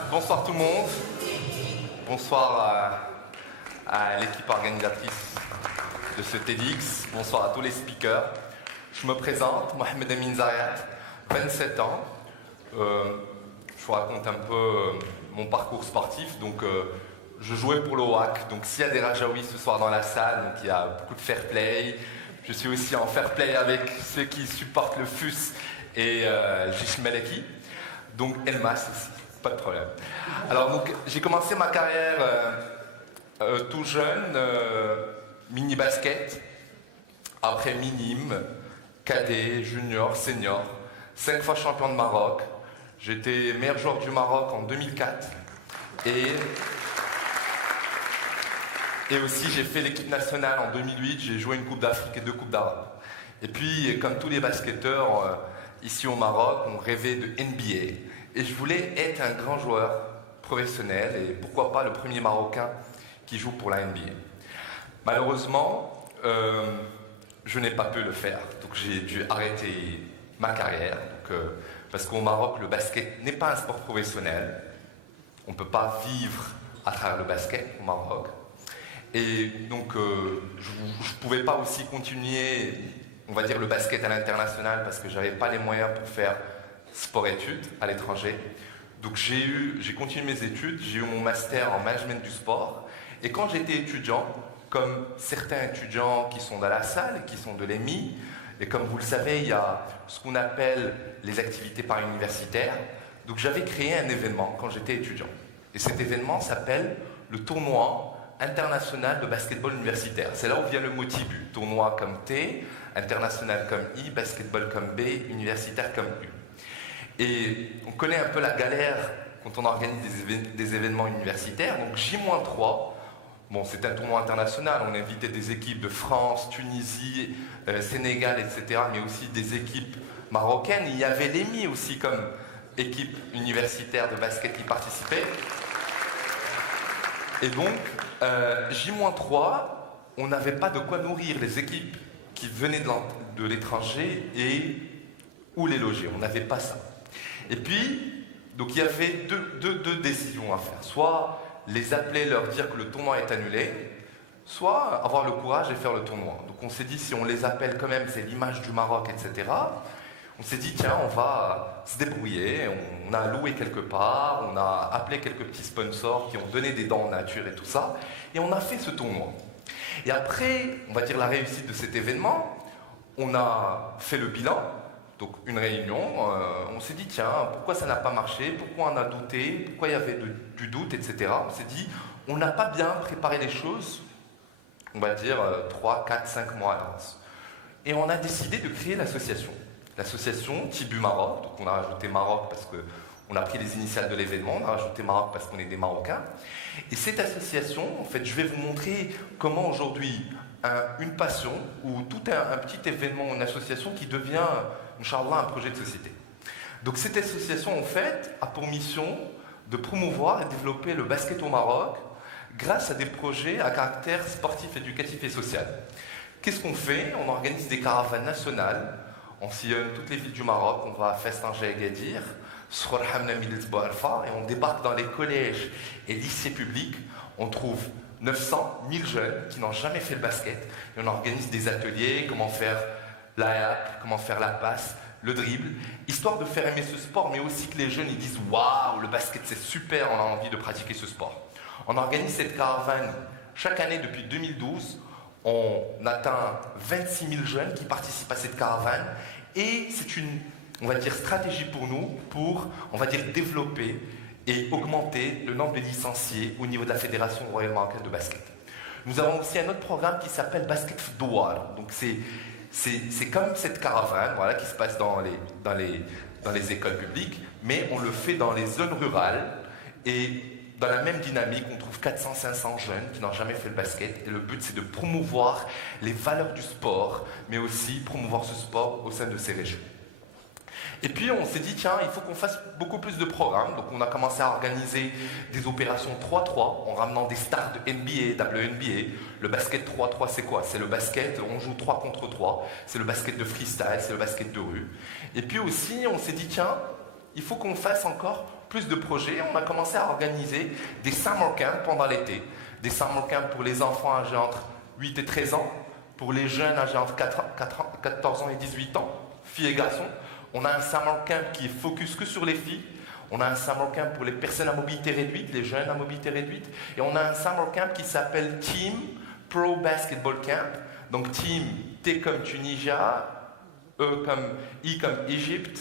Bonsoir tout le monde, bonsoir à l'équipe organisatrice de ce TEDx, bonsoir à tous les speakers. Je me présente, Mohamed Amin Zariat, 27 ans. Je vous raconte un peu mon parcours sportif. Donc, je jouais pour le WAC, donc s'il y a des Rajaouis ce soir dans la salle, donc il y a beaucoup de fair play. Je suis aussi en fair play avec ceux qui supportent le FUS et Jish Meleki, donc Elmas aussi. Pas de problème. Alors, donc, j'ai commencé ma carrière tout jeune, mini-basket, après minime, cadet, junior, senior, 5 fois champion de Maroc. J'étais meilleur joueur du Maroc en 2004. Et aussi, j'ai fait l'équipe nationale en 2008. J'ai joué une Coupe d'Afrique et 2 Coupes d'Arabe. Et puis, comme tous les basketteurs ici au Maroc, on rêvait de NBA. Et je voulais être un grand joueur professionnel et pourquoi pas le premier Marocain qui joue pour la NBA. Malheureusement, je n'ai pas pu le faire. Donc j'ai dû arrêter ma carrière. Parce qu'au Maroc, le basket n'est pas un sport professionnel. On ne peut pas vivre à travers le basket au Maroc. Et donc je ne pouvais pas aussi continuer, on va dire, le basket à l'international parce que je n'avais pas les moyens pour faire sport-études à l'étranger. Donc j'ai continué mes études, j'ai eu mon master en management du sport. Et quand j'étais étudiant, comme certains étudiants qui sont dans la salle, qui sont de l'EMI, et comme vous le savez, il y a ce qu'on appelle les activités paruniversitaires. Donc j'avais créé un événement quand j'étais étudiant. Et cet événement s'appelle le tournoi international de basketball universitaire. C'est là où vient le mot TIBU. Tournoi comme T, international comme I, basketball comme B, universitaire comme U. Et on connaît un peu la galère quand on organise des événements universitaires. Donc J-3, bon, c'est un tournoi international, on invitait des équipes de France, Tunisie, Sénégal, etc., mais aussi des équipes marocaines. Il y avait l'EMI aussi comme équipe universitaire de basket qui participait. Et donc, J-3, on n'avait pas de quoi nourrir les équipes qui venaient de l'étranger et où les loger. On n'avait pas ça. Et puis, donc il y avait deux décisions à faire. Soit les appeler, leur dire que le tournoi est annulé, soit avoir le courage et faire le tournoi. Donc on s'est dit, si on les appelle quand même, c'est l'image du Maroc, etc. On s'est dit, tiens, on va se débrouiller. On a loué quelque part, on a appelé quelques petits sponsors qui ont donné des dents en nature et tout ça. Et on a fait ce tournoi. Et après, on va dire la réussite de cet événement, on a fait le bilan. Donc une réunion, on s'est dit, tiens, pourquoi ça n'a pas marché, pourquoi on a douté, pourquoi il y avait du doute, etc. On s'est dit, on n'a pas bien préparé les choses, on va dire 3, 4, 5 mois à l'avance. Et on a décidé de créer l'association. L'association Tibu Maroc, donc on a rajouté Maroc parce qu'on a pris les initiales de l'événement, on a rajouté Maroc parce qu'on est des Marocains. Et cette association, en fait, je vais vous montrer comment aujourd'hui une passion ou tout un petit événement, une association qui devient, Inch'Allah, un projet de société. Donc cette association, en fait, a pour mission de promouvoir et développer le basket au Maroc grâce à des projets à caractère sportif, éducatif et social. Qu'est-ce qu'on fait? On organise des caravanes nationales, on sillonne toutes les villes du Maroc, on va à Festinja et Gadir, et on débarque dans les collèges et lycées publics, on trouve 900, 1000 jeunes qui n'ont jamais fait le basket. Et on organise des ateliers, comment faire la happe, comment faire la passe, le dribble, histoire de faire aimer ce sport, mais aussi que les jeunes ils disent « Waouh, le basket c'est super, on a envie de pratiquer ce sport ». On organise cette caravane chaque année depuis 2012. On atteint 26 000 jeunes qui participent à cette caravane. Et c'est une, on va dire, stratégie pour nous, pour, on va dire, développer et augmenter le nombre de licenciés au niveau de la Fédération royale marocaine de basket. Nous avons aussi un autre programme qui s'appelle Basket Douar. Donc c'est comme cette caravane, voilà, qui se passe dans les écoles publiques, mais on le fait dans les zones rurales et dans la même dynamique, on trouve 400-500 jeunes qui n'ont jamais fait le basket. Et le but, c'est de promouvoir les valeurs du sport, mais aussi promouvoir ce sport au sein de ces régions. Et puis on s'est dit, tiens, il faut qu'on fasse beaucoup plus de programmes. Donc on a commencé à organiser des opérations 3-3 en ramenant des stars de NBA, WNBA. Le basket 3-3, c'est quoi? C'est le basket, on joue 3 contre 3. C'est le basket de freestyle, c'est le basket de rue. Et puis aussi, on s'est dit, tiens, il faut qu'on fasse encore plus de projets. On a commencé à organiser des summer camps pendant l'été. Des summer camps pour les enfants âgés entre 8 et 13 ans, pour les jeunes âgés entre 14 ans et 18 ans, filles et garçons. On a un summer camp qui est focus que sur les filles. On a un summer camp pour les personnes à mobilité réduite, les jeunes à mobilité réduite. Et on a un summer camp qui s'appelle Team Pro Basketball Camp. Donc Team, T comme Tunisia, E comme I comme Égypte,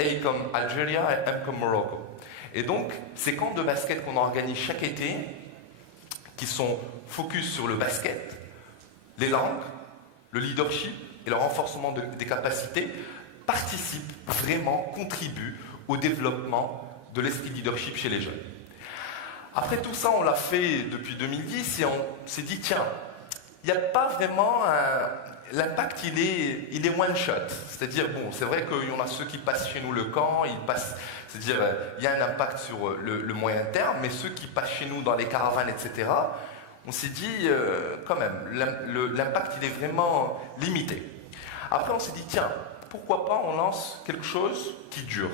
A comme Algérie et M comme Morocco. Et donc, ces camps de basket qu'on organise chaque été, qui sont focus sur le basket, les langues, le leadership et le renforcement des capacités, participent vraiment, contribuent au développement de l'esprit leadership chez les jeunes. Après tout ça, on l'a fait depuis 2010 et on s'est dit, tiens, il n'y a pas vraiment l'impact, il est one shot. C'est-à-dire, bon, c'est vrai qu'il y en a ceux qui passent chez nous le camp, c'est-à-dire, il y a un impact sur le moyen terme, mais ceux qui passent chez nous dans les caravanes, etc., on s'est dit, quand même, l'impact, il est vraiment limité. Après, on s'est dit, tiens, pourquoi pas on lance quelque chose qui dure.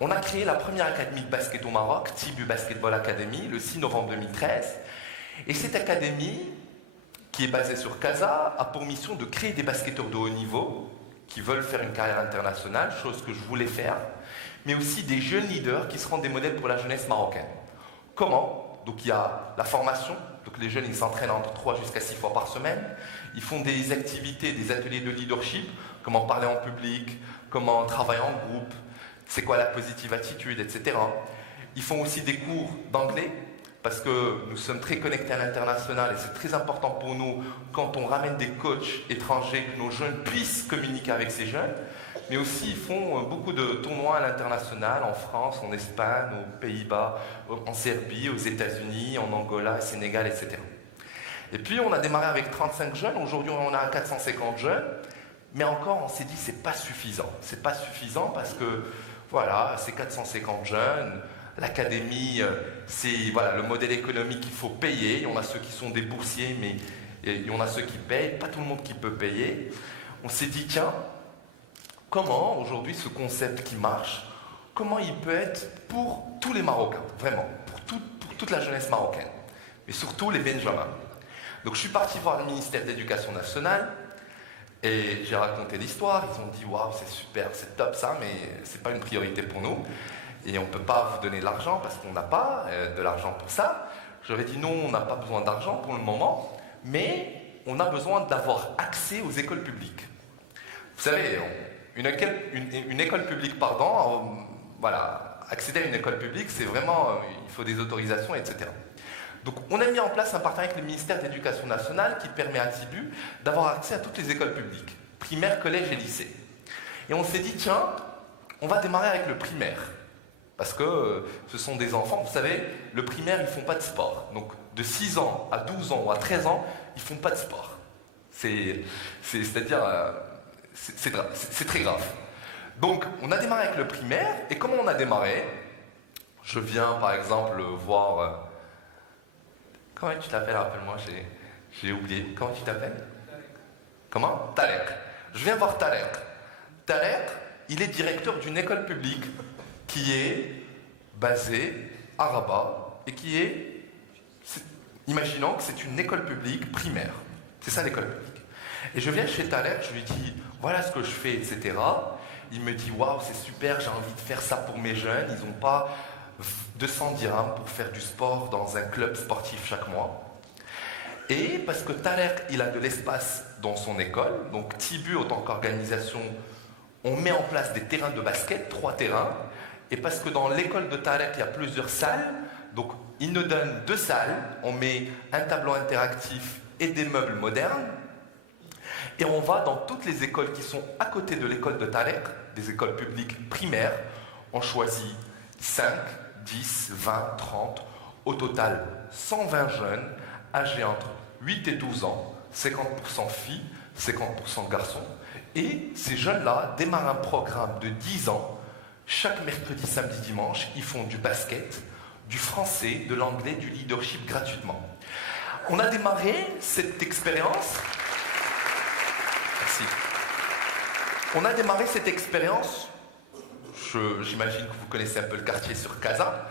On a créé la première académie de basket au Maroc, Tibu Basketball Academy, le 6 novembre 2013. Et cette académie, qui est basée sur Casa, a pour mission de créer des basketteurs de haut niveau qui veulent faire une carrière internationale, chose que je voulais faire, mais aussi des jeunes leaders qui seront des modèles pour la jeunesse marocaine. Comment? Donc il y a la formation, donc les jeunes ils s'entraînent entre 3 jusqu'à 6 fois par semaine, ils font des activités, des ateliers de leadership, comment parler en public, comment travailler en groupe, c'est quoi la positive attitude, etc. Ils font aussi des cours d'anglais, parce que nous sommes très connectés à l'international et c'est très important pour nous quand on ramène des coachs étrangers, que nos jeunes puissent communiquer avec ces jeunes, mais aussi ils font beaucoup de tournois à l'international, en France, en Espagne, aux Pays-Bas, en Serbie, aux États-Unis, en Angola, au Sénégal, etc. Et puis on a démarré avec 35 jeunes, aujourd'hui on a 450 jeunes, mais encore on s'est dit c'est pas suffisant. C'est pas suffisant parce que voilà, c'est 450 jeunes, l'académie, c'est voilà, le modèle économique qu'il faut payer. Il y en a ceux qui sont des boursiers, mais il y en a ceux qui payent, pas tout le monde qui peut payer. On s'est dit, tiens, comment aujourd'hui ce concept qui marche, comment il peut être pour tous les Marocains, vraiment, pour toute la jeunesse marocaine, mais surtout les Benjamins. Donc je suis parti voir le ministère de l'Éducation nationale, et j'ai raconté l'histoire. Ils ont dit, waouh, c'est super, c'est top ça, mais c'est pas une priorité pour nous. Et on ne peut pas vous donner de l'argent parce qu'on n'a pas de l'argent pour ça. J'aurais dit non, on n'a pas besoin d'argent pour le moment, mais on a besoin d'avoir accès aux écoles publiques. Vous savez, une école publique, voilà, accéder à une école publique, c'est vraiment, il faut des autorisations, etc. Donc on a mis en place un partenariat avec le ministère de l'Éducation nationale qui permet à Tibu d'avoir accès à toutes les écoles publiques, primaire, collège et lycée. Et on s'est dit, tiens, on va démarrer avec le primaire. Parce que ce sont des enfants, vous savez, le primaire, ils ne font pas de sport. Donc de 6 ans à 12 ans ou à 13 ans, ils ne font pas de sport. C'est-à-dire, c'est très grave. Donc on a démarré avec le primaire, et comment on a démarré? Je viens par exemple voir... comment tu t'appelles? Rappelle-moi, j'ai oublié. Comment tu t'appelles? Comment? Tarek. Je viens voir Tarek. Tarek, il est directeur d'une école publique qui est basée à Rabat et qui est, imaginons que c'est une école publique primaire. C'est ça l'école publique. Et je viens chez Tarek, je lui dis, voilà ce que je fais, etc. Il me dit, waouh, c'est super, j'ai envie de faire ça pour mes jeunes. Ils n'ont pas 200 dirhams pour faire du sport dans un club sportif chaque mois. Et parce que Tarek, il a de l'espace dans son école, donc Tibu, en tant qu'organisation, on met en place des terrains de basket, 3 terrains, et parce que dans l'école de Tarek, il y a plusieurs salles, donc il nous donne 2 salles, on met un tableau interactif et des meubles modernes, et on va dans toutes les écoles qui sont à côté de l'école de Tarek, des écoles publiques primaires, on choisit 5, 10, 20, 30, au total 120 jeunes âgés entre 8 et 12 ans, 50% filles, 50% garçons, et ces jeunes-là démarrent un programme de 10 ans. Chaque mercredi, samedi, dimanche, ils font du basket, du français, de l'anglais, du leadership gratuitement. On a démarré cette expérience. Merci. On a démarré cette expérience, j'imagine que vous connaissez un peu le quartier sur Casa.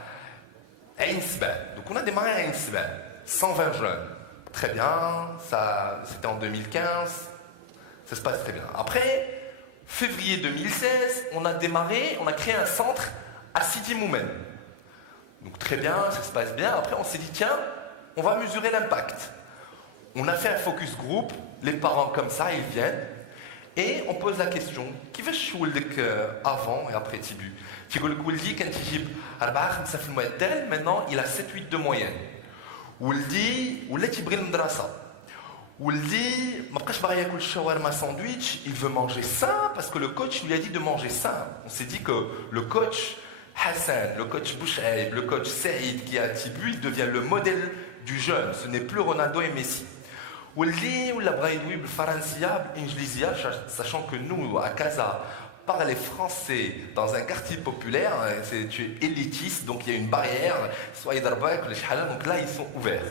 Ain Sban. Donc on a démarré à Ain Sban, 120 jeunes. Très bien, c'était en 2015, ça se passe très bien. Après, février 2016, on a créé un centre à Sidi Moumen. Donc très bien, ça se passe bien. Après, on s'est dit, tiens, on va mesurer l'impact. On a fait un focus group, les parents comme ça, ils viennent, et on pose la question, qui veut chouler avant et après Tibu? Tigolkouldi, quand il dit, maintenant, il a 7-8 de moyenne. Ouldi, ou les tibril mdrasa. Ouldi, ma shawarma sandwich, il veut manger sain parce que le coach lui a dit de manger sain. On s'est dit que le coach Hassan, le coach Bouchaïb, le coach Saïd qui a Tibu, il devient le modèle du jeune. Ce n'est plus Ronaldo et Messi. Ouldi, ou la braïdoui, le faransia, injlizia, sachant que nous, à Casa, parler français dans un quartier populaire, tu es élitiste, donc il y a une barrière, soyez d'arbak, les halal, donc là ils sont ouverts.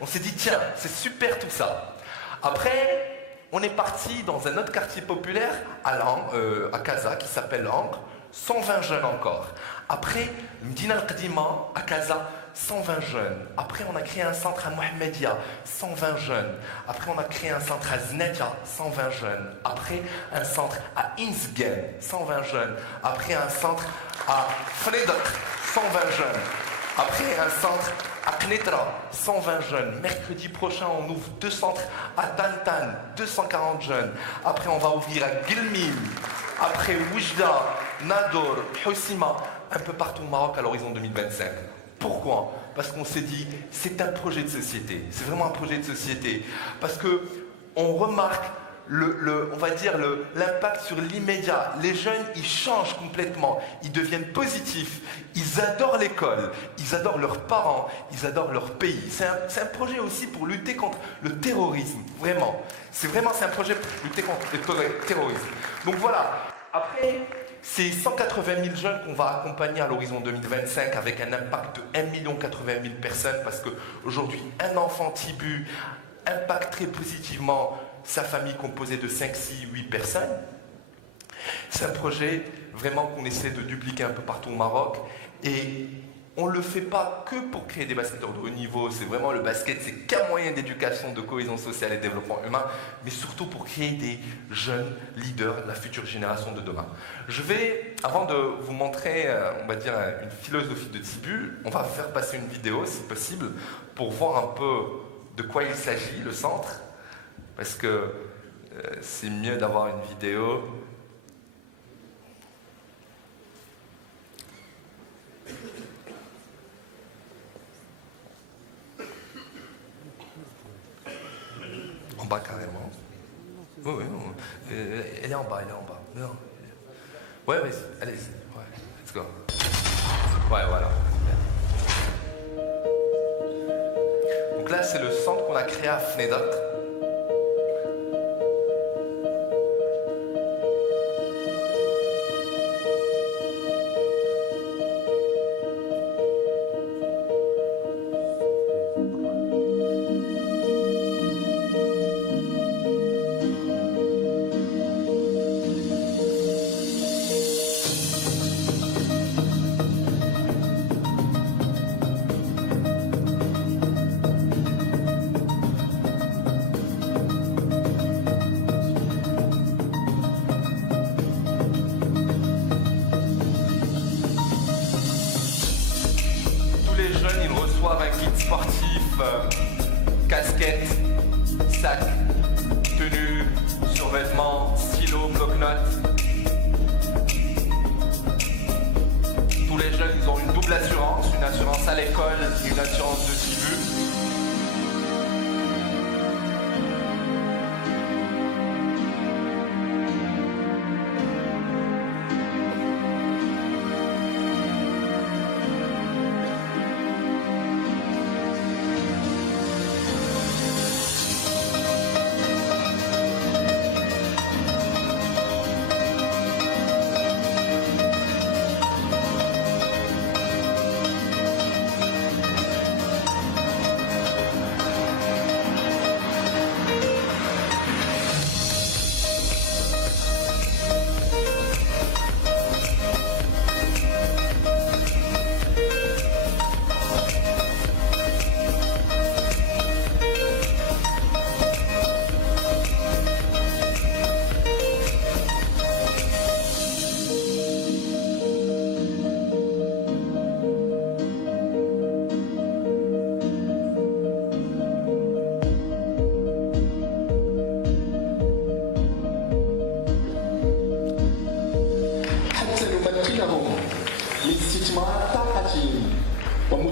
On s'est dit, tiens, c'est super tout ça. Après, on est parti dans un autre quartier populaire à Casa qui s'appelle Langres, 120 jeunes encore. Après, Mdina al-Qadima à Casa, 120 jeunes. Après, on a créé un centre à Mohamedia, 120 jeunes. Après, on a créé un centre à Znadia, 120 jeunes. Après, un centre à Innsgen, 120 jeunes. Après, un centre à Fredok, 120 jeunes. Après, un centre à Knetra, 120 jeunes. Mercredi prochain, on ouvre 2 centres à Tantan, 240 jeunes. Après, on va ouvrir à Gilmil. Après, Oujda, Nador, Houssima, un peu partout au Maroc à l'horizon 2025. Pourquoi? Parce qu'on s'est dit, c'est un projet de société. C'est vraiment un projet de société. Parce que on remarque on va dire l'impact sur l'immédiat. Les jeunes, ils changent complètement. Ils deviennent positifs. Ils adorent l'école. Ils adorent leurs parents. Ils adorent leur pays. C'est un projet aussi pour lutter contre le terrorisme. Vraiment. C'est un projet pour lutter contre le terrorisme. Donc voilà. Après, c'est 180 000 jeunes qu'on va accompagner à l'horizon 2025 avec un impact de 1 80 000 personnes parce qu'aujourd'hui, un enfant Tibu impacte très positivement sa famille composée de 5, 6, 8 personnes. C'est un projet vraiment qu'on essaie de dupliquer un peu partout au Maroc et on ne le fait pas que pour créer des basketteurs de haut niveau. C'est vraiment le basket, c'est qu'un moyen d'éducation, de cohésion sociale et de développement humain, mais surtout pour créer des jeunes leaders, la future génération de demain. Je vais, avant de vous montrer, on va dire, une philosophie de Tibu, on va faire passer une vidéo, si possible, pour voir un peu de quoi il s'agit, le centre, parce que c'est mieux d'avoir une vidéo. En bas carrément. Oui, oui, elle est en bas, Non. Ouais, vas-y, allez, ouais, let's go. Ouais, voilà. Donc là, c'est le centre qu'on a créé à Fnedat. Casquette, sac, tenue, survêtement, stylo, bloc-notes. Tous les jeunes, ils ont une double assurance, une assurance à l'école et une assurance de Tibu.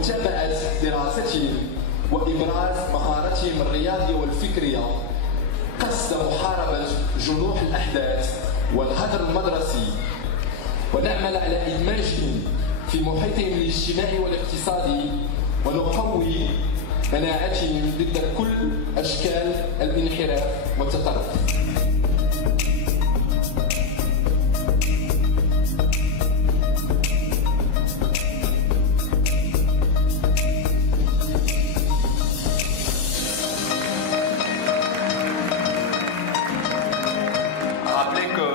ومتابعة دراستهم وإبراز مهاراتهم الرياضية والفكرية قصد محاربة جنوح الأحداث والهدر المدرسي ونعمل على إدماجهم في محيطهم الاجتماعي والاقتصادي ونقوي مناعتهم ضد كل أشكال الانحراف والتطرف. Rappelez que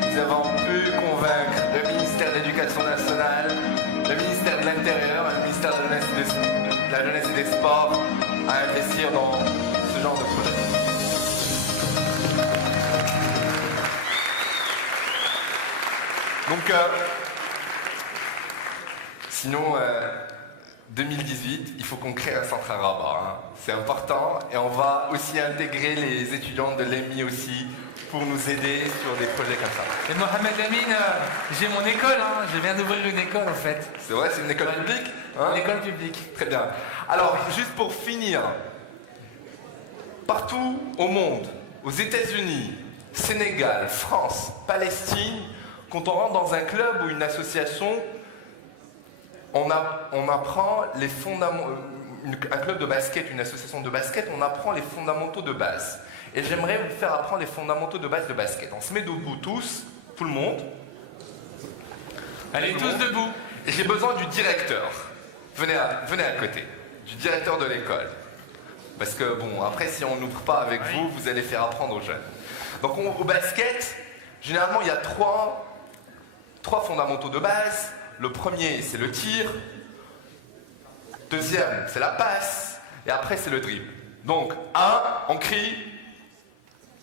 nous avons pu convaincre le ministère de l'Éducation nationale, le ministère de l'Intérieur et le ministère de la Jeunesse et des Sports à investir dans ce genre de projet. Donc, sinon, 2018, il faut qu'on crée un centre à Rabat. Hein. C'est important et on va aussi intégrer les étudiants de l'EMI aussi pour nous aider sur des projets comme ça. Et Mohamed Amin, j'ai mon école, hein. Je viens d'ouvrir une école en fait. C'est vrai, c'est une école publique hein? Une école publique. Très bien. Alors, juste pour finir, partout au monde, aux États-Unis, Sénégal, France, Palestine, quand on rentre dans un club ou une association, on apprend les fondamentaux. Un club de basket, une association de basket, on apprend les fondamentaux de base. Et j'aimerais vous faire apprendre les fondamentaux de base de basket. On se met debout tous, tout le monde. Allez, tous debout. Et j'ai besoin du directeur. Venez à côté. Du directeur de l'école. Parce que bon, après si on n'ouvre pas avec vous, vous allez faire apprendre aux jeunes. Donc au basket, généralement il y a trois fondamentaux de base. Le premier, c'est le tir. Deuxième, c'est la passe. Et après, c'est le dribble. Donc, 1, on crie.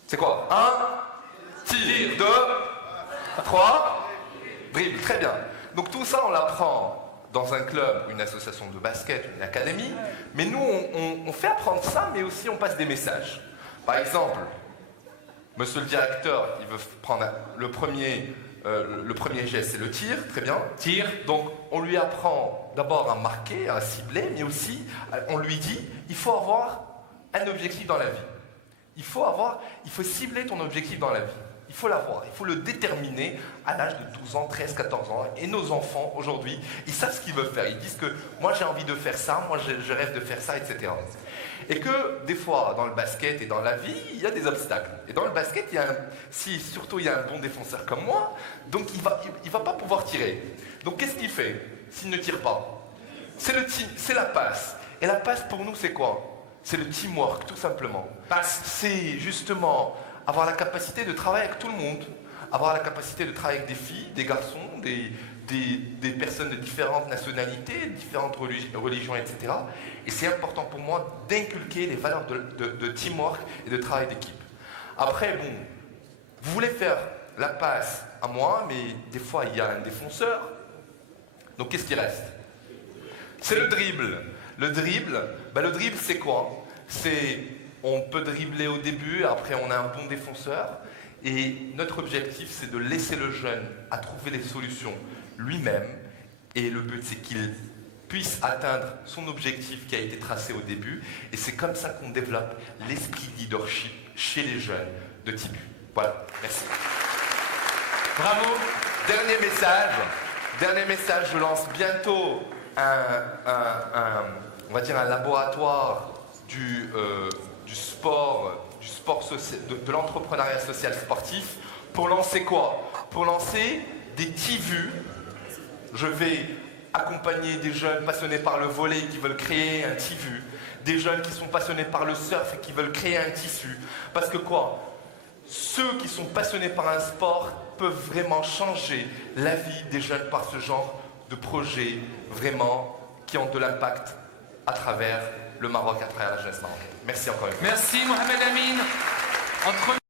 C'est quoi? 1, tir. 2, 3, dribble. Très bien. Donc tout ça, on l'apprend dans un club, une association de basket, une académie. Mais nous, on fait apprendre ça, mais aussi on passe des messages. Par exemple, monsieur le directeur, il veut prendre le premier geste, c'est le tir, très bien. Tir. Donc, on lui apprend d'abord à marquer, à cibler, mais aussi, on lui dit, il faut avoir un objectif dans la vie. Il faut cibler ton objectif dans la vie. Il faut l'avoir, il faut le déterminer à l'âge de 12 ans, 13, 14 ans. Et nos enfants, aujourd'hui, ils savent ce qu'ils veulent faire. Ils disent que moi, j'ai envie de faire ça, moi, je rêve de faire ça, etc. Et que, des fois, dans le basket et dans la vie, il y a des obstacles. Et dans le basket, surtout il y a un bon défenseur comme moi, donc il va pas pouvoir tirer. Donc qu'est-ce qu'il fait s'il ne tire pas? C'est la passe. Et la passe, pour nous, c'est quoi? C'est le teamwork, tout simplement. C'est justement avoir la capacité de travailler avec tout le monde, avoir la capacité de travailler avec des filles, des garçons, des personnes de différentes nationalités, différentes religions, etc. Et c'est important pour moi d'inculquer les valeurs de teamwork et de travail d'équipe. Après, bon, vous voulez faire la passe à moi, mais des fois il y a un défenseur. Donc qu'est-ce qui reste? C'est le dribble. Le dribble, c'est quoi? On peut dribbler au début, après on a un bon défenseur. Et notre objectif, c'est de laisser le jeune à trouver les solutions lui-même. Et le but, c'est qu'il puisse atteindre son objectif qui a été tracé au début. Et c'est comme ça qu'on développe l'esprit leadership chez les jeunes de Tibu. Voilà, merci. Bravo. Dernier message, je lance bientôt on va dire un laboratoire du sport social, de l'entrepreneuriat social sportif. Pour lancer quoi? Pour lancer des TIVU. Je vais accompagner des jeunes passionnés par le volley qui veulent créer un TIVU. Des jeunes qui sont passionnés par le surf et qui veulent créer un tissu. Parce que quoi? Ceux qui sont passionnés par un sport peuvent vraiment changer la vie des jeunes par ce genre de projets vraiment qui ont de l'impact à travers le Maroc, à travers la jeunesse marocaine. Merci encore une fois. Merci Mohamed Amin.